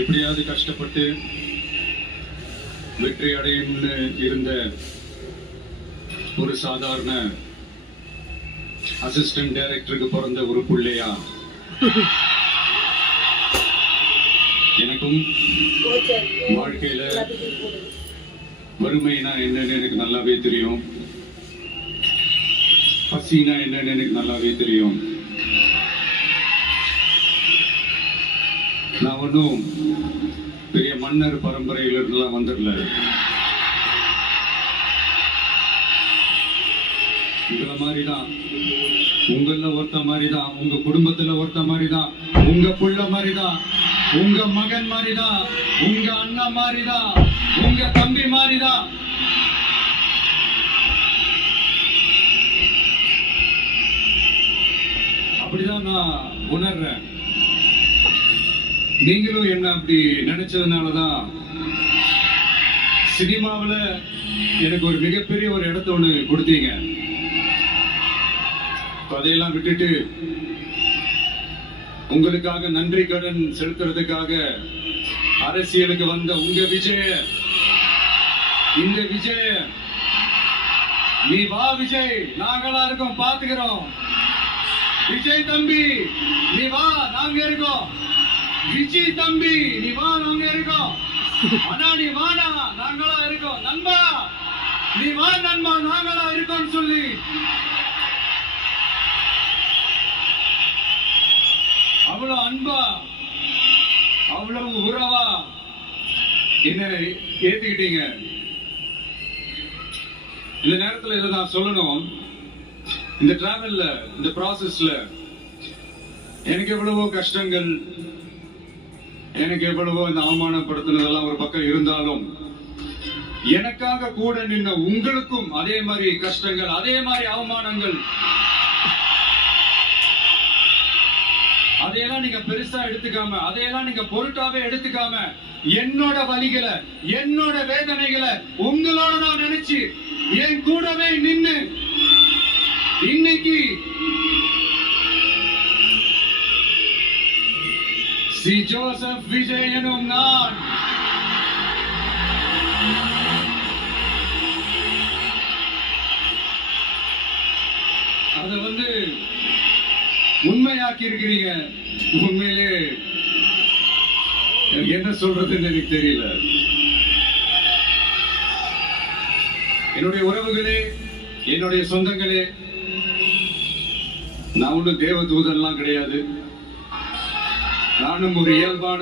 எப்படியாவது கஷ்டப்பட்டு வெற்றி அடையும்னு இருந்த ஒரு சாதாரண அசிஸ்டன்ட் டைரக்டருக்கு பிறந்த ஒரு பிள்ளையா எனக்கும் வாழ்க்கையில வறுமைனா என்னன்னு எனக்கு நல்லாவே தெரியும், பசினா என்னன்னு எனக்கு நல்லாவே தெரியும். நான் ஒன்றும் பெரிய மன்னர் பரம்பரையிலிருந்துலாம் வந்துடல. உங்களை மாதிரிதான், உங்கள ஒருத்த மாதிரிதான், உங்க குடும்பத்துல ஒருத்த மாதிரிதான், உங்க புள்ள மாதிரிதான், உங்க மகன் மாதிரிதான், உங்க அண்ணா மாதிரிதான், உங்க தம்பி மாதிரிதான். அப்படிதான் நான் உணர்றேன். நீங்களும் என்ன அப்படி நினைச்சதுனாலதான் சினிமாவில் எனக்கு ஒரு மிகப்பெரிய ஒரு இடத்த ஒண்ணு கொடுத்தீங்க. அதையெல்லாம் விட்டுட்டு உங்களுக்காக நன்றி கடன் செலுத்துறதுக்காக அரசியலுக்கு வந்த உங்க விஜய, இந்த விஜய, நீ வா விஜய், நாங்களா இருக்கோம், பாத்துக்கிறோம். விஜய் தம்பி நீ வா, நாங்க இருக்கோம். விஜய் தம்பி நீ வா, நாங்க இருக்கோம். அண்ணா நீ வாடா, நாங்களா இருக்கோம். நண்பா நீ வா நண்பா, நாங்களா இருக்கோம் சொல்லி அவ்வளவு அன்பா, அவ்வளவு உறவா என்ன ஏத்துக்கிட்டீங்க. இந்த நேரத்துல இதை நான் சொல்லணும். இந்த டிராவல்ல, இந்த ப்ராசஸ்ல எனக்கு எவ்வளவோ கஷ்டங்கள், எனக்கு எவ்வளவோ இந்த அவமானப்படுத்தினதெல்லாம் ஒரு பக்கம் இருந்தாலும், எனக்காக கூட நின்ன உங்களுக்கும் அதே மாதிரி கஷ்டங்கள், அதே மாதிரி அவமானங்கள், அதையெல்லாம் நீங்க பெருசா எடுத்துக்காம, அதையெல்லாம் நீங்க பொருட்டாவே எடுத்துக்காம, என்னோட வலிகளை, என்னோட வேதனைகளை உங்களோட நான் நினைச்சு என் கூடவே நின்னு இன்னைக்கு சி ஜோசப் விஜய் எனும் நான் அத உண்மையாக்கி இருக்கிறீங்க. உண்மையிலே என்ன சொல்றதுன்னு எனக்கு தெரியல. என்னுடைய உறவுகளே, என்னுடைய சொந்தங்களே, நான் ஒன்றும் தேவதூதன்லாம் கிடையாது. நானும் ஒரு இயல்பான